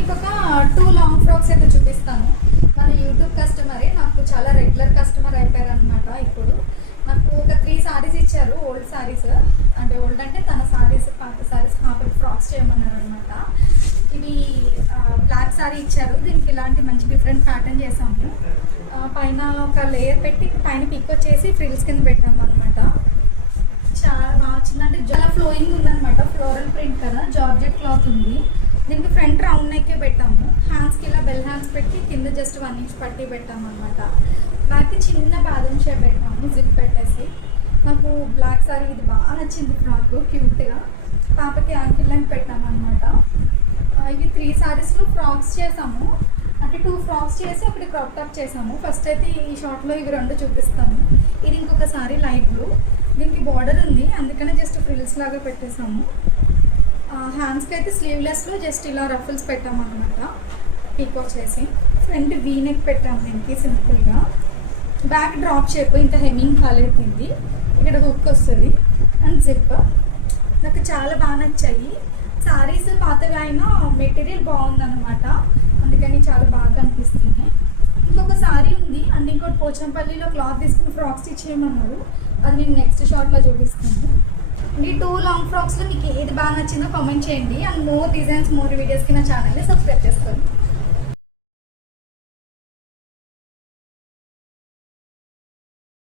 మీకు ఒక 2 long frocks అయితే చూపిస్తాను. మన యూట్యూబ్ కస్టమరే నాకు చాలా రెగ్యులర్ కస్టమర్ అయిపోయారనమాట. ఇప్పుడు నాకు ఒక 3 సారీస్ ఇచ్చారు, ఓల్డ్ సారీస్. అంటే ఓల్డ్ అంటే తన సారీస్, పాత సారీస్ పాపకి ఫ్రాక్స్ చేయమన్నారు అనమాట. ఇవి బ్లాక్ సారీ ఇచ్చారు. దీనికి ఇలాంటి మంచి డిఫరెంట్ ప్యాటర్న్ చేసాము. పైన ఒక లేయర్ పెట్టి పైన పిక్ వచ్చేసి ఫ్రిల్స్ కింద పెట్టాము అనమాట. చాలా బాగా వచ్చింది. అంటే చాలా ఫ్లోయింగ్ ఉందన్నమాట. ఫ్లోరల్ ప్రింట్ కదా, జార్జెట్ క్లాత్ ఉంది. దీనికి ఫ్రంట్ రౌండ్ నెక్కే పెట్టాము. హ్యాండ్స్కి ఇలా బెల్ హ్యాండ్స్ పెట్టి కింద జస్ట్ 1 ఇంచ్ పట్టి పెట్టాము అనమాట. బ్యాక్కి చిన్న బాదం షేప్ పెట్టాము, జిప్ పెట్టేసి. నాకు బ్లాక్ సారీ ఇది బాగా నచ్చింది. ఫ్రాక్ క్యూట్గా పాపకి యాంకిల్ లెంత్ పెట్టాము అనమాట. ఇవి 3 సారీస్లో ఫ్రాక్స్ చేసాము. అంటే 2 ఫ్రాక్స్ చేసి ఒకటి క్రాప్ టాప్ చేసాము. ఫస్ట్ అయితే ఈ షార్ట్లో ఇవి 2 చూపిస్తాము. ఇది ఇంకొక సారీ లైట్ బ్లూ. దీనికి బార్డర్ ఉంది, అందుకనే జస్ట్ ఫ్రిల్స్ లాగా పెట్టేసాము. హ్యాండ్స్కి అయితే స్లీవ్లెస్లో జస్ట్ ఇలా రఫుల్స్ పెట్టాము అనమాట. పిక్ వచ్చేసి ఫ్రంట్ వీ నెక్ పెట్టాము దీనికి సింపుల్గా. బ్యాక్ డ్రాప్ షేప్, ఇంత హెమ్మింగ్ కాలేపింది. ఇక్కడ హుక్ వస్తుంది అండ్ జిప్. నాకు చాలా బాగా నచ్చాయి. సారీస్ పాతవి అయినా మెటీరియల్ బాగుందన్నమాట, అందుకని చాలా బాగా అనిపిస్తుంది. ఇంకొక సారీ ఉంది అండ్ ఇంకోటి పోచంపల్లిలో క్లాత్ తీసుకుని ఫ్రాక్స్ ఇచ్చేయమన్నారు. అది నేను నెక్స్ట్ షార్ట్లో చూపిస్తాను. ఈ 2 లాంగ్ ఫ్రాక్స్లో మీకు ఏది బాగా నచ్చిందో కామెంట్ చేయండి. అండ్ మోర్ డిజైన్స్, మోర్ వీడియోస్కి నా ఛానల్ని సబ్స్క్రైబ్ చేసుకోండి.